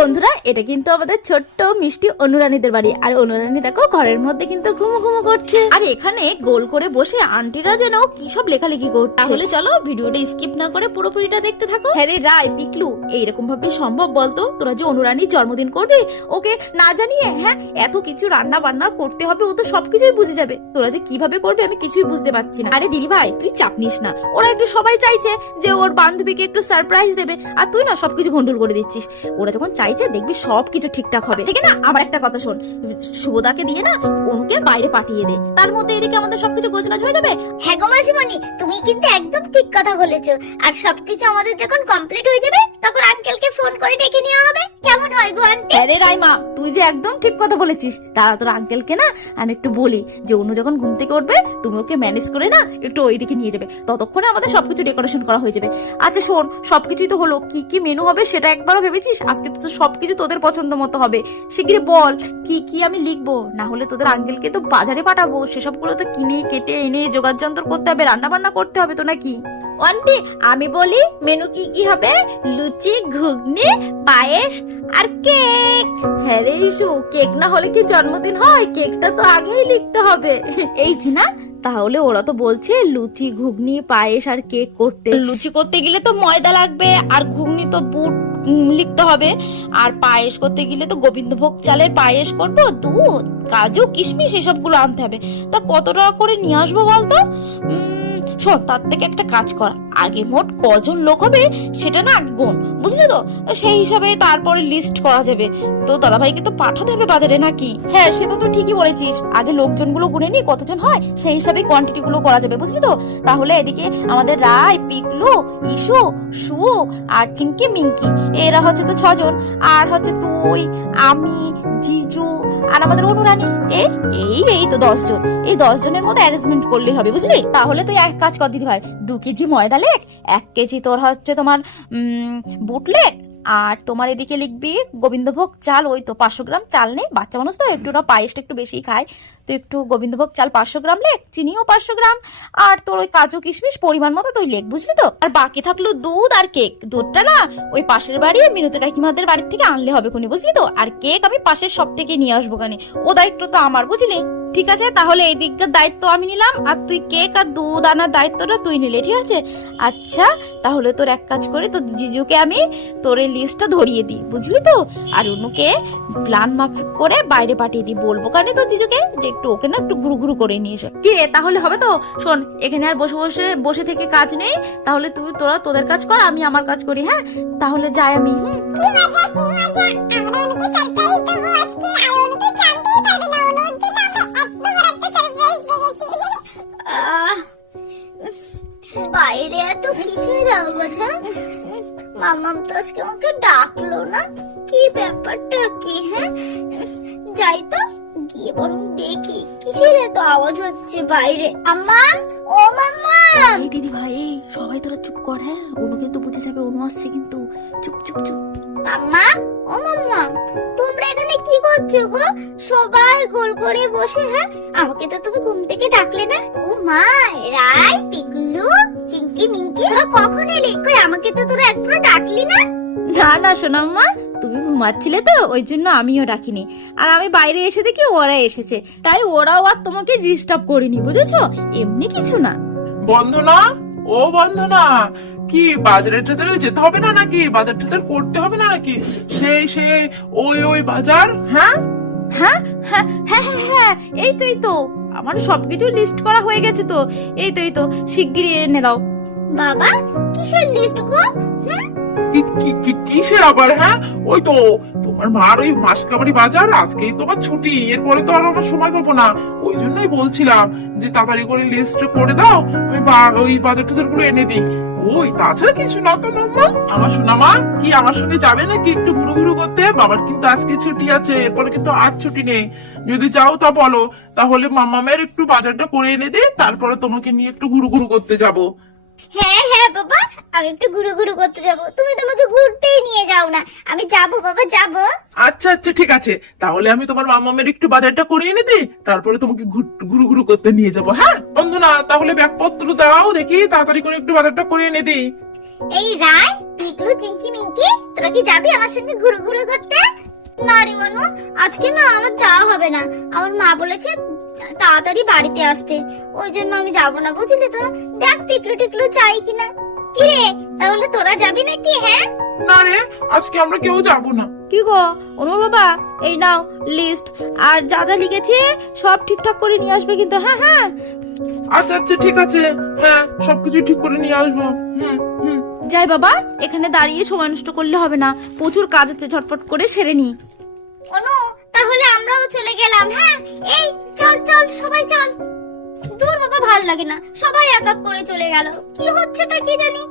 বন্ধুরা, এটা কিন্তু আমাদের ছোট্ট মিষ্টি অনুরানীদের বাড়ি। আর অনুরানী দেখো, ঘরের মধ্যে কিন্তু ঘুমো ঘুমো করছে। আর এখানে গোল করে বসে আন্টিরা যেন কি সব লেখালেখি করছে। তাহলে চলো, ভিডিওটা স্কিপ না করে পুরোপুরিটা দেখতে থাকো। হ্যাঁ রায়, পিকলু, এইরকম ভাবে সম্ভব বলতো? তোরা যে অনুরানীর জন্মদিন করবি, ওকে না জানিয়ে হ্যাঁ এত কিছু রান্না বান্না করতে হবে, ও তো সবকিছুই বুঝে যাবে। তোরা যে কীভাবে করবে আমি কিছুই বুঝতে পারছি না। আরে দিদি ভাই, তুই চাপ নিস না। ওরা একটু সবাই চাইছে যে ওর বান্ধবীকে একটু সারপ্রাইজ দেবে। আর তুই না সবকিছু ভন্ডুল করে দিচ্ছিস। ওরা যখন চাইছে দেখবি সবকিছু ঠিকঠাক হবে। ঠিক না আমার একটা কথা শোন। শুভদাকে দিয়ে না ওকে বাইরে পাঠিয়ে দে। তার মধ্যে এদিকে আমাদের সবকিছু গোছগাছ হয়ে যাবে? হ্যাঁ গো মাসিমণি তুমি কিন্তু একদম ঠিক কথা বলেছ। আর সবকিছু আমাদের যখন কমপ্লিট হয়ে যাবে তখন আঙ্কেলকে ফোন করে ডেকে নেওয়া হবে। কেমন হয় গো আন্টি আরে রাইমা তুই যে একদম ঠিক কথা বলেছিস। তা তোর আঙ্কেলকে না আমি একটু বলি যে অন্য যখন ঘুম থেকে উঠবে তুমি ওকে ম্যানেজ করে না একটু ওইদিকে নিয়ে যাবে। ততক্ষণে আমাদের সবকিছু ডেকোরেশন করা হয়ে যাবে। আচ্ছা শোন সবকিছুই তো হলো। কি কি মেনু হবে সেটা একবারও ভেবেছিস? আজকে তো সবকিছু তোদের পছন্দ মতো হবে। শিগগিরই বল কি কি আমি লিখব? না হলে তোদের আঙ্কেলকে তো বাজারে পাঠাবো। সেসবগুলো তো কিনে কেটে এনে জোগাড় যন্ত্র করতে হবে রান্না বান্না করতে হবে তো নাকি? আন্টি আমি বলি মেনু কি কি হবে? লুচি ঘুগনি পায়েস আর কেক। হ্যাঁ রে ইসু কেক না হলে কি জন্মদিন হয়? কেকটা তো আগেই লিখতে হবে। এই জি না তাহলে ওরা তো বলছে লুচি, ঘুগনি, পায়েস আর কেক করতে। লুচি করতে গেলে তো ময়দা লাগবে, আর ঘুগনি তো বুট লিখতে হবে। আর পায়েস করতে গেলে তো গোবিন্দভোগ চালের পায়েস করব, দুধ, কাজু, কিশমিশ, এসবগুলো আনতে হবে। তা কত টাকা করে নিয়ে আসব বলতো? শোন, তার থেকে একটা কাজ কর। আগে মোট কজন লোক হবে সেটা না গোন বুঝলি তো? সেই হিসাবে তারপরে লিস্ট করা যাবে। তো দাদাভাইকে তো পাঠাতে হবে বাজারে নাকি? হ্যাঁ সে তো তুই ঠিকই বলেছিস। আগে লোকজনগুলো গুনে নি কতজন হয় সেই হিসাবে কোয়ান্টিটি গুলো করা যাবে, বুঝলি তো? তাহলে এদিকে আমাদের রায়, পিকলু ইসু সু আর চিঙ্কি মিঙ্কি। এরা হচ্ছে তো ছজন। আর হচ্ছে তুই, আমি, জিজু আর আমাদের অনুরানী এই এই এই তো দশজন এই দশজনের মতো অ্যারেঞ্জমেন্ট করলেই হবে, বুঝলি? তাহলে তুই এক কাজ কর দিদি ভাই দু কেজি ময়দা লেখ এক কেজি তোর হচ্ছে তোমার বুট লেখ আর তোমার এদিকে লিখবি, গোবিন্দভোগ চাল, ওই তো পাঁচশো গ্রাম চাল নেই বাচ্চা মানুষ তো, একটু ওরা পায়েসটা একটু বেশি খায়। তো একটু গোবিন্দভোগ চাল পাঁচশো গ্রাম লেখ চিনিও পাঁচশো গ্রাম, আর তোর ওই কাজু কিশমিশ পরিমাণ মতো তুই লেখ, বুঝলি তো? আর বাকি থাকল দুধ আর কেক। দুধটা না, ওই পাশের বাড়ি মিনুতে কাকিমাদের বাড়ির থেকে আনলে হবে কোনি বুঝলি তো? আর কেক আমি পাশের সব থেকে নিয়ে আসব কানে ও দায়িত্ব তো আমার, বুঝলি? ঠিক আছে? তাহলে এই দিককার দায়িত্ব আমি নিলাম, আর তুই কেক আর দুধ আনার দায়িত্বটা তুই নিলে, ঠিক আছে? আচ্ছা তাহলে তোর এক কাজ করি, তোর জিজুকে আমি তোর এই লিস্টটা ধরিয়ে দিই, বুঝলি তো? আর অনুকে প্ল্যান মাফিক করে বাইরে পাঠিয়ে দিই, বলব কারণে তো জিজুকে? যে একটু ওকে না একটু ঘুরু ঘুরু করে নিয়ে এসে। কি রে, তাহলে হবে তো? শোন, এখানে আর বসে বসে বসে থেকে কাজ নেই, তাহলে তুই, তোরা তোদের কাজ কর, আমি আমার কাজ করি হ্যাঁ? তাহলে যাই আমি কি মজা কি মজা। আমরা ওনাকে সারপ্রাইজ দেবো আজকে, আর ওনা বাইরে এত কিসের আওয়াজ হ্যাঁ? মামাম তো আজকে আমাকে ডাকলো না। কি ব্যাপারটা, কি হ্যাঁ? যাই তো, গিয়ে বরং দেখি, কিসের এত আওয়াজ হচ্ছে বাইরে? আম্মা ও মাম্মা এই দিদি ভাই সবাই তোরা চুপ কর হ্যাঁ? অনু কিন্তু বুঝে যাবে, অনু আসছে কিন্তু। চুপ চুপ চুপ। মাম্মা ও মাম্মা তোমরা এখানে কি করছ গো? সবাই গোল করে বসে হ্যাঁ? আমাকে তো তুমি ঘুম থেকে ডাকলে না। ও মা রাই পিগলু চিঙ্কি মিঙ্কি তোরা কখন এলি? কই আমাকে তো তোরা একবার ডাকলি না? না না সোনাম্মা তুমি ঘুমাচ্ছিলে তো ওই জন্য আমিও ডাকিনি। আর আমি বাইরে এসে দেখি ওরা এসেছে। তাই ওরাও আর তোমাকে ডিস্টার্ব করিনি বুঝেছ? এমনি কিছু না। বন্ধনা? ও বন্ধনা কি বাজারে টাজারে যেতে হবে না নাকি? বাজার টাজার করতে হবে না নাকি? সেই সে ওই ওই বাজার? হ্যাঁ? হ্যাঁ হ্যাঁ হ্যাঁ হ্যাঁ হ্যাঁ এই তো এই তো। আমার সবকিছু লিস্ট করা হয়ে গেছে তো। এই তো এই তো শিগগিরই এনে দাও। বাবা কিসের লিস্ট গো? হুম? কি- কি- কি- কিসের আবার হ্যাঁ? ওই তো তোমার মার ওই মাসকাবাড়ি বাজার আজকেই তোমার ছুটি এরপরে তো আর আমার সময় পাবো না। ওই জন্যই বলছিলাম যে তাড়াতাড়ি করে লিস্ট করে দাও আমি বা- ওই বাজার টাজারগুলো এনে দিই। ওই, তাছাড়া কিছু না তো মাম্মা আমার সোনামা, কি আমার সঙ্গে যাবে নাকি একটু ঘুরু ঘুরু করতে? বাবার কিন্তু আজকে ছুটি আছে, এরপরে কিন্তু আজ ছুটি নেই। যদি যাও তা বলো, তাহলে মাম্মামের একটু বাজারটা করে এনে দে, তারপরে তোমাকে নিয়ে একটু ঘুরু ঘুরু করতে যাব। হ্যাঁ হ্যাঁ বাবা আমি একটু ঘুরু ঘুরু করতে যাব। তুমি তোমাকে ঘুরতেই নিয়ে যাও না। আমি যাব বাবা যাব। আচ্ছা আচ্ছা ঠিক আছে। তাহলে আমি তোমার মামামের একটু বাজারটা করে এনে দিই তারপরে তোমাকে ঘুরু ঘুরু করতে নিয়ে যাব হ্যাঁ? বন্ধু তাহলে ব্যাগপত্র দাও দেখি তাড়াতাড়ি করে একটু বাজারটা করে এনে দিই। এই রায় পিক পিকলু চিঙ্কি মিঙ্কি তোরা কি যাবি আমার সঙ্গে ঘুরু ঘুরু করতে? না রে আজকে না আমার যাওয়া হবে না। আমার মা বলেছে তাড়াতাড়ি বাড়িতে আসতে। ওই জন্য আমি যাব না বুঝলি তো? দেখ পিকলু টিকলু চাই কিনা। কি রে তাহলে তোরা যাবি নাকি হ্যাঁ? না রে আজকে আমরা কেউ যাব না। কি গো অনু বাবা? এই নাও লিস্ট আর যা যা লিখেছে সব ঠিকঠাক করে নিয়ে আসবে কিন্তু হ্যাঁ হ্যাঁ? আচ্ছা আচ্ছা ঠিক আছে। হ্যাঁ সবকিছু ঠিক করে নিয়ে আসব। হুম হুম। যাই বাবা এখানে দাঁড়িয়ে সময় নষ্ট করলে হবে না। প্রচুর কাজ আছে ঝটপট করে সেরে নি। অনু চলে গেলাম হ্যাঁ? এই চল চল সবাই চল। দূর বাবা ভালো লাগে না। সবাই এক এক করে চলে গেল। কি হচ্ছে তা কি জানি?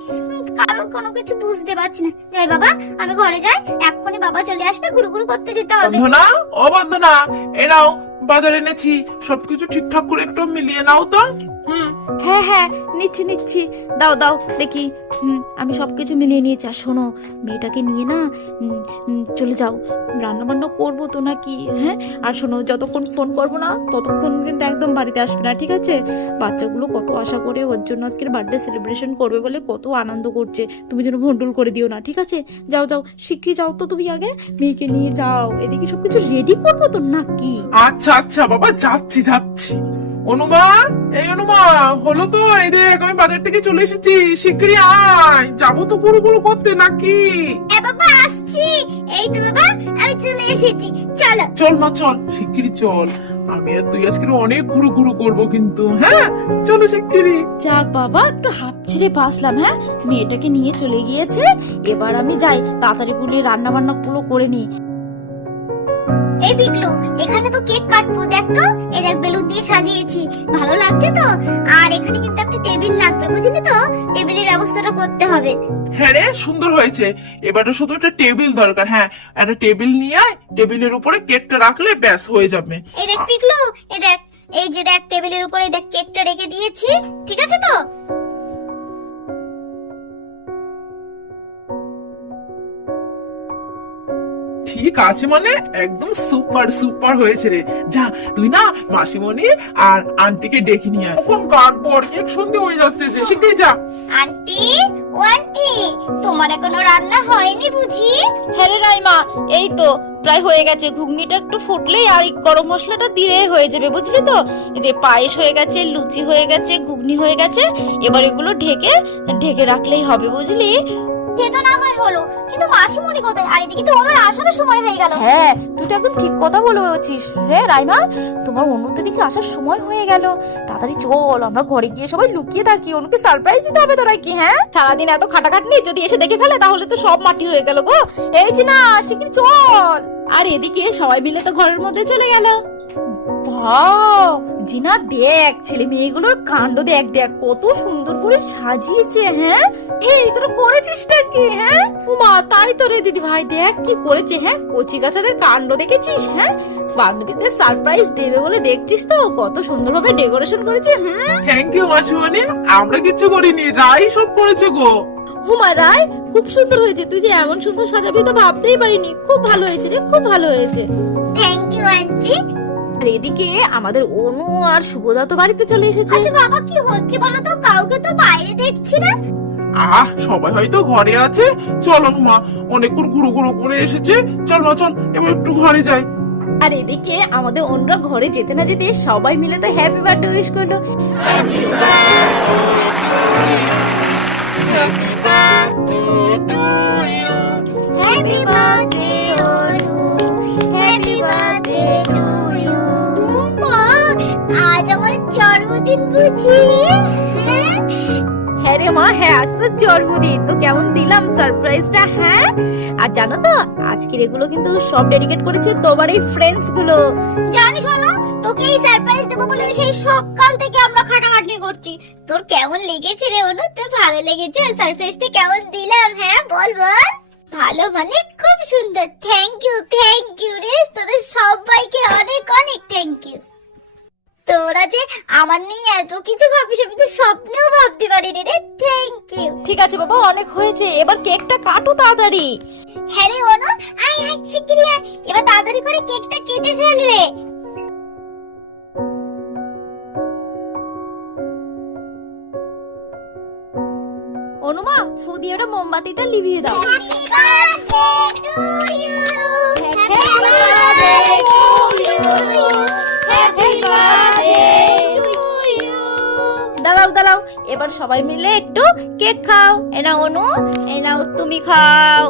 কারোর কোনো কিছু বুঝতে পারছি না। যাই বাবা আমি ঘরে যাই এক্ষুনি বাবা চলে আসবে গুরু গুরু করতে যেতে হবে। বন্ধনা ও বন্ধনা এ নাও বাজার এনেছি। সবকিছু ঠিকঠাক করে একটু মিলিয়ে নাও তো। হুম। হ্যাঁ হ্যাঁ নিচ্ছি নিচ্ছি। দাও দাও, দেখি। আমি সবকিছু মিলিয়ে নিয়েছি। আর শোনো, মেয়েটাকে নিয়ে না চলে যাও। রান্না বান্না করব তো নাকি? হ্যাঁ? আর শোনো, যতক্ষণ ফোন করব না, ততক্ষণ কিন্তু একদম বাড়িতে আসবে না, ঠিক আছে? বাচ্চাগুলো কত আশা করে ওর জন্য আজকের বার্থডে সেলিব্রেশন করবে বলে কত আনন্দ করছে। তুমি যেন ভন্ডুল করে দিও না, ঠিক আছে? যাও যাও, শিগগিরই যাও তো তুমি আগে। মেয়েকে নিয়ে যাও। এদিকে সবকিছু রেডি করব তো নাকি? আচ্ছা আচ্ছা বাবা, যাচ্ছি যাচ্ছি। অনুমা? এই অনুমা হলো তো এই দেখ আমি বাজার থেকে চলে এসেছি শিগগিরই আয়। যাব তো গুরু গুরু করতে নাকি? এ বাবা আসছি। এই তো বাবা আমি চলে এসেছি। চলো। চল মা চল শিগগিরই চল। আমি আর তুই আজকে অনেক ঘুরু ঘুরু করব কিন্তু হ্যাঁ? চলো শিগগিরই। যাক বাবা একটু হাফ ছেড়ে বাঁচলাম হ্যাঁ? মেয়েটাকে নিয়ে চলে গিয়েছে। এবার আমি যাই তাড়াতাড়ি গুলিয়ে রান্না বান্না গুলো করে নি এই পিকলু এখানে তো কেক কাটবো দেখ তো। এই দেখ বেলুন দিয়ে সাজিয়েছি। ভালো লাগছে তো? আর এখানে কিন্তু একটা টেবিল লাগবে বুঝলি তো? টেবিলের ব্যবস্থাটা করতে হবে। হ্যাঁ রে সুন্দর হয়েছে। এবারে শুধু একটা টেবিল দরকার হ্যাঁ। একটা টেবিল নিয়ে আয় টেবিলের উপরে কেকটা রাখলে ব্যাস হয়ে যাবে। এই দেখ পিকলু এই দেখ এই যে দেখ টেবিলের উপরে দেখ কেকটা রেখে দিয়েছি ঠিক আছে তো? ঠিক আছে মানে একদম সুপার সুপার হয়েছে রে। যা তুই না মাসিমণি আর আন্টিকে ডেকে নিয়ে আয়। কখন কাটবো আর কেক সন্ধে হয়ে যাচ্ছে যে। শিগগিরই যা। আন্টি ও আন্টি তোমার এখনও রান্না হয়নি বুঝি? হ্যাঁ রে রাইমা এই তো প্রায় হয়ে গেছে। ঘুগনিটা একটু ফুটলেই আর এই গরম মশলাটা দিলেই হয়ে যাবে বুঝলি তো? এই যে পায়েস হয়ে গেছে লুচি হয়ে গেছে ঘুগনি হয়ে গেছে এবার এগুলো ঢেকে ঢেকে রাখলেই হবে বুঝলি? না হয় হলো। কিন্তু মাসিমণি কোথায়? আর এদিকে তো আমার আসারও সময় হয়ে গেল। হ্যাঁ তুই তো একদম ঠিক কথা বলেছিস। রে রাইমা, তোমার অন্যদের দিকে আসার সময় হয়ে গেল। তাড়াতাড়ি চল, আমরা ঘরে গিয়ে সবাই লুকিয়ে থাকি। ওনাকে সারপ্রাইজ দিতে হবে তোরা কি হ্যাঁ? সারাদিন এত খাটাখাটনি, যদি এসে দেখে ফেলে তাহলে তো সব মাটি হয়ে গেল গো। এই যে না শিগগির চল। আর এদিকে সবাই মিলে তো ঘরের মধ্যে চলে গেল। বাহ! জিনা দেখ ছেলে মেয়েগুলোর কাণ্ড দেখ দেখ কত সুন্দর করে সাজিয়েছে হ্যাঁ? এই তোরা করেছিসটা কি হ্যাঁ? মা তাই তো রে দিদি ভাই দেখ কি করেছে হ্যাঁ? কচি গাছাদের কাণ্ড দেখেছিস হ্যাঁ? বান্ধবীদের সারপ্রাইজ দেবে বলে দেখছিস তো কত সুন্দরভাবে ডেকোরেশন করেছে হুম থ্যাংক ইউ মাসিমণি। আমরা কিচ্ছু করিনি রাই সব করেছে গো। হুমা রায় খুব সুন্দর হয়েছে তুই যে এমন সুন্দর সাজাবি তো ভাবতেই পারিনি খুব ভালো হয়েছে রে খুব ভালো হয়েছে। থ্যাংক ইউ আন্টি আর এদিকে আমাদের অনু আর শুভদা তো বাড়িতে চলে এসেছে। আচ্ছা বাবা কি হচ্ছে বলো তো? কাউকে তো বাইরে দেখছি না? আহ সবাই হয়তো ঘরে আছে। চল অনুমা অনেকক্ষণ ঘুরু ঘুরু করে এসেছে। চল মা চল এবার একটু ঘরে যাই। আর এদিকে আমাদের অন্যরা ঘরে যেতে না যেতে সবাই মিলে তো হ্যাপি বার্থডে উইশ করল। Happy birthday Anu happy birthday হ্যাঁ? হ্যাঁ হ্যাঁ সকাল থেকে আমরা খাটাখাটনি করছি। তোর কেমন লেগেছে রে অনু? তোর ভালো লেগেছে? সারপ্রাইজটা কেমন দিলাম হ্যাঁ বল বল। ভালো মানে খুব সুন্দর। থ্যাংক ইউ থ্যাংক ইউ রে। তোদের সবাইকে অনেক অনেক থ্যাংক ইউ তোরা যে আমার নিয়ে এত কিছু ভাবিস আমি তো স্বপ্নেও ভাবতে পারিনি রে। থ্যাংক ইউ ঠিক আছে বাবা অনেক হয়েছে। এবার কেকটা কাটো তাড়াতাড়ি। হ্যাঁ রে অনু আয় আয় শিগগিরই আয়। এবার তাড়াতাড়ি করে কেকটা কেটে ফেল রে। অনুমা ফু দিয়ে ওটা মোমবাতিটা লিভিয়ে দাও। Happy birthday to you. এবার সবাই মিলে একটু কেক খাও। এ নাও অনু, এ নাও তুমি খাও।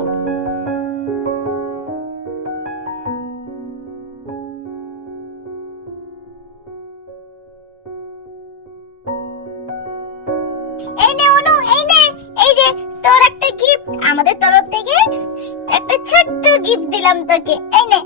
আমাদের তরফ থেকে একটা ছোট্ট গিফট দিলাম তোকে। এই নে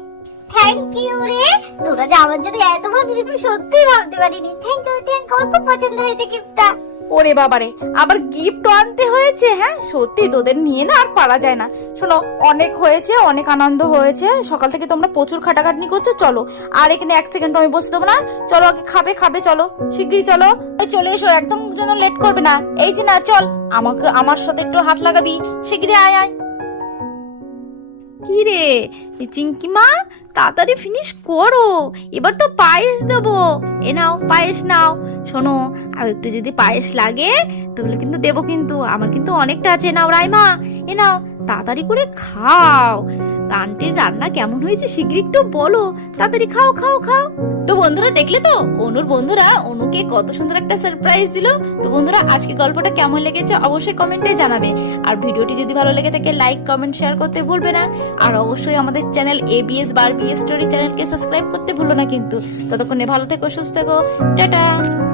থ্যাংক ইউ রে। তোরা যে আমার জন্য এত আমি সত্যি ভাবতে পারিনি। থ্যাংক ইউ থ্যাংক ইউ খুব পছন্দ হয়েছে গিফটটা ওরে বাবারে, আবার গিফটও আনতে হয়েছে হ্যাঁ? সত্যি তোদের নিয়ে না আর পারা যায় না। শোনো, অনেক হয়েছে, অনেক আনন্দ হয়েছে। সকাল থেকে তোমরা প্রচুর খাটাখাটনি করছ, চলো। আর এখানে এক সেকেন্ড আমি বসে দেবো না। চলো, আগে খাবে খাবে, চলো। শিগগিরই চলো। চলে এসো, একদম যেন লেট করবে না। এই যে না, চল। আমাকে, আমার সাথে একটু হাত লাগাবি। শিগগিরই আয় আয়। কি রে চিঙ্কি মা, তাড়াতাড়ি ফিনিশ করো। এবার তো পায়েস দেবো। এ নাও, পায়েস নাও। শোনো, আর একটু যদি পায়েস লাগে, তাহলে কিন্তু দেবো কিন্তু। আমার কিন্তু অনেকটা আছে। নাও, রাইমা। এ নাও, তাড়াতাড়ি করে খাও। আন্টির রান্না কেমন হয়েছে শিগগির একটু বলো। তাড়াতাড়ি খাও খাও খাও। তো বন্ধুরা, দেখলে তো? অনুর বন্ধুরা, অনুকে কত সুন্দর একটা সারপ্রাইজ দিল। তো বন্ধুরা, আজকে গল্পটা কেমন লেগেছে অবশ্যই কমেন্টে জানাবে। আর ভিডিওটি যদি ভালো লেগে থাকে লাইক কমেন্ট শেয়ার করতে ভুলবে না। আর অবশ্যই আমাদের চ্যানেল এবিএস বারবি স্টোরি চ্যানেলকে সাবস্ক্রাইব করতে ভুলো না কিন্তু। ততক্ষণে ভালো থেকো, সুস্থ থেকো। টাটা!